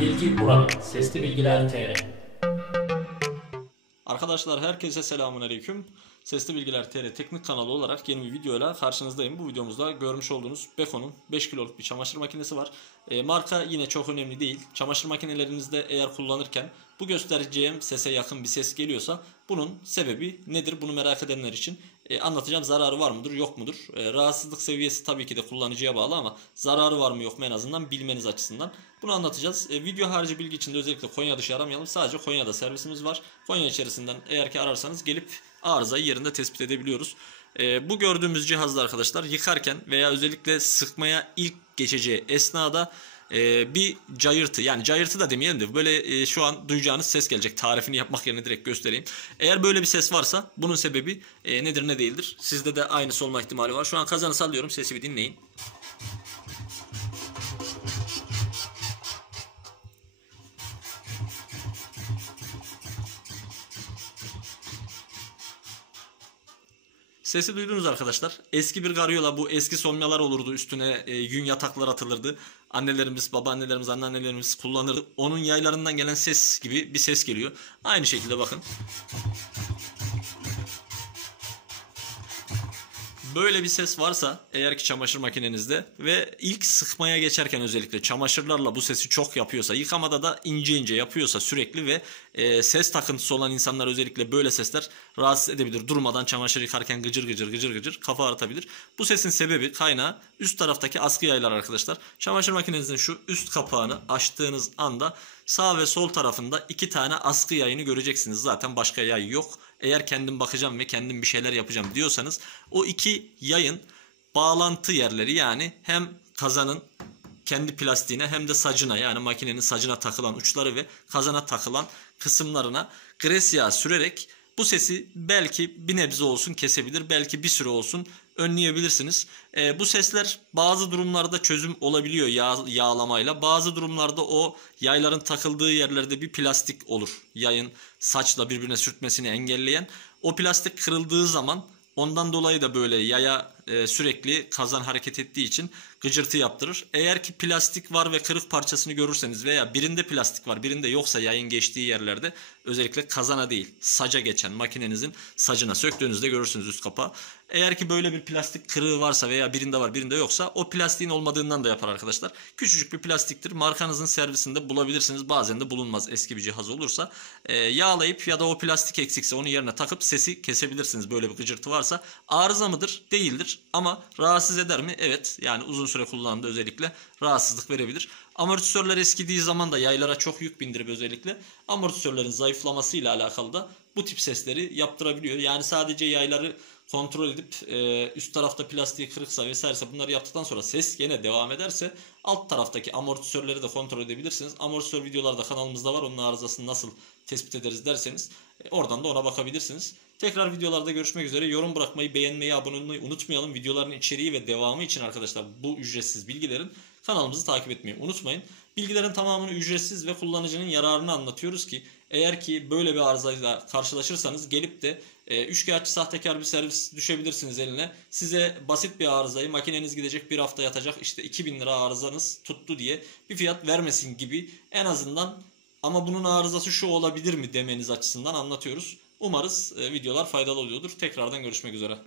Bilgi burada. Sesli Bilgiler TR. Arkadaşlar herkese selamünaleyküm. Sesli Bilgiler TR teknik kanalı olarak yeni bir videoyla karşınızdayım. Bu videomuzda görmüş olduğunuz Beko'nun 5 kiloluk bir çamaşır makinesi var. Marka yine çok önemli değil. Çamaşır makinelerinizde eğer kullanırken bu göstereceğim sese yakın bir ses geliyorsa bunun sebebi nedir? Bunu merak edenler için anlatacağım. Zararı var mıdır, yok mudur? Rahatsızlık seviyesi tabii ki de kullanıcıya bağlı ama zararı var mı yok mu en azından bilmeniz açısından bunu anlatacağız. Video harici bilgi için de özellikle Konya dışı aramayalım. Sadece Konya'da servisimiz var. Konya içerisinden eğer ki ararsanız gelip arızayı yerinde tespit edebiliyoruz. Bu gördüğümüz cihazda arkadaşlar yıkarken veya özellikle sıkmaya ilk geçeceği esnada bir cayırtı, yani cayırtı da demeyelim de böyle şu an duyacağınız ses gelecek. Tarifini yapmak yerine direkt göstereyim. Eğer böyle bir ses varsa bunun sebebi nedir ne değildir? Sizde de aynısı olma ihtimali var. Şu an kazanı sallıyorum, sesi bir dinleyin. Sesi duydunuz arkadaşlar. Eski bir garyola, bu eski somyalar olurdu. Üstüne yün yataklar atılırdı. Annelerimiz, babaannelerimiz, anneannelerimiz kullanırdı. Onun yaylarından gelen ses gibi bir ses geliyor. Aynı şekilde bakın. Böyle bir ses varsa eğer ki çamaşır makinenizde ve ilk sıkmaya geçerken özellikle çamaşırlarla bu sesi çok yapıyorsa, yıkamada da ince ince yapıyorsa sürekli ve ses takıntısı olan insanlar özellikle böyle sesler rahatsız edebilir. Durmadan çamaşır yıkarken gıcır gıcır gıcır gıcır kafa ağrıtabilir. Bu sesin sebebi, kaynağı üst taraftaki askı yaylar arkadaşlar. Çamaşır makinenizin şu üst kapağını açtığınız anda sağ ve sol tarafında 2 tane askı yayını göreceksiniz. Zaten başka yay yok. Eğer kendim bakacağım ve kendim bir şeyler yapacağım diyorsanız o 2 yayın bağlantı yerleri, yani hem kazanın kendi plastiğine hem de sacına, yani makinenin sacına takılan uçları ve kazana takılan kısımlarına gres yağı sürerek bu sesi belki bir nebze olsun kesebilir, belki bir süre olsun önleyebilirsiniz. Bu sesler bazı durumlarda çözüm olabiliyor yağlamayla. Bazı durumlarda o yayların takıldığı yerlerde bir plastik olur. Yayın saçla birbirine sürtmesini engelleyen. O plastik kırıldığı zaman ondan dolayı da böyle yaya sürekli kazan hareket ettiği için gıcırtı yaptırır. Eğer ki plastik var ve kırık parçasını görürseniz veya birinde plastik var birinde yoksa yayın geçtiği yerlerde, özellikle kazana değil saca geçen makinenizin sacına söktüğünüzde görürsünüz üst kapağı. Eğer ki böyle bir plastik kırığı varsa veya birinde var birinde yoksa o plastiğin olmadığından da yapar arkadaşlar. Küçücük bir plastiktir. Markanızın servisinde bulabilirsiniz. Bazen de bulunmaz eski bir cihaz olursa. Yağlayıp ya da o plastik eksikse onun yerine takıp sesi kesebilirsiniz böyle bir gıcırtı varsa. Arıza mıdır? Değildir. Ama rahatsız eder mi? Evet. Yani uzun süre kullanımda özellikle rahatsızlık verebilir. Amortisörler eskidiği zaman da yaylara çok yük bindirip özellikle amortisörlerin zayıflamasıyla alakalı da bu tip sesleri yaptırabiliyor. Yani sadece yayları kontrol edip üst tarafta plastiği kırıksa vesairese bunları yaptıktan sonra ses gene devam ederse alt taraftaki amortisörleri de kontrol edebilirsiniz. Amortisör videoları da kanalımızda var. Onun arızasını nasıl tespit ederiz derseniz oradan da ona bakabilirsiniz. Tekrar videolarda görüşmek üzere. Yorum bırakmayı, beğenmeyi, abone olmayı unutmayalım. Videoların içeriği ve devamı için arkadaşlar bu ücretsiz bilgilerin kanalımızı takip etmeyi unutmayın. Bilgilerin tamamını ücretsiz ve kullanıcının yararını anlatıyoruz ki eğer ki böyle bir arızayla karşılaşırsanız gelip de üçkağıtçı sahtekar bir servis düşebilirsiniz eline. Size basit bir arızayı, makineniz gidecek bir hafta yatacak, işte 2000 lira arızanız tuttu diye bir fiyat vermesin gibi, en azından ama bunun arızası şu olabilir mi demeniz açısından anlatıyoruz. Umarız videolar faydalı oluyordur. Tekrardan görüşmek üzere.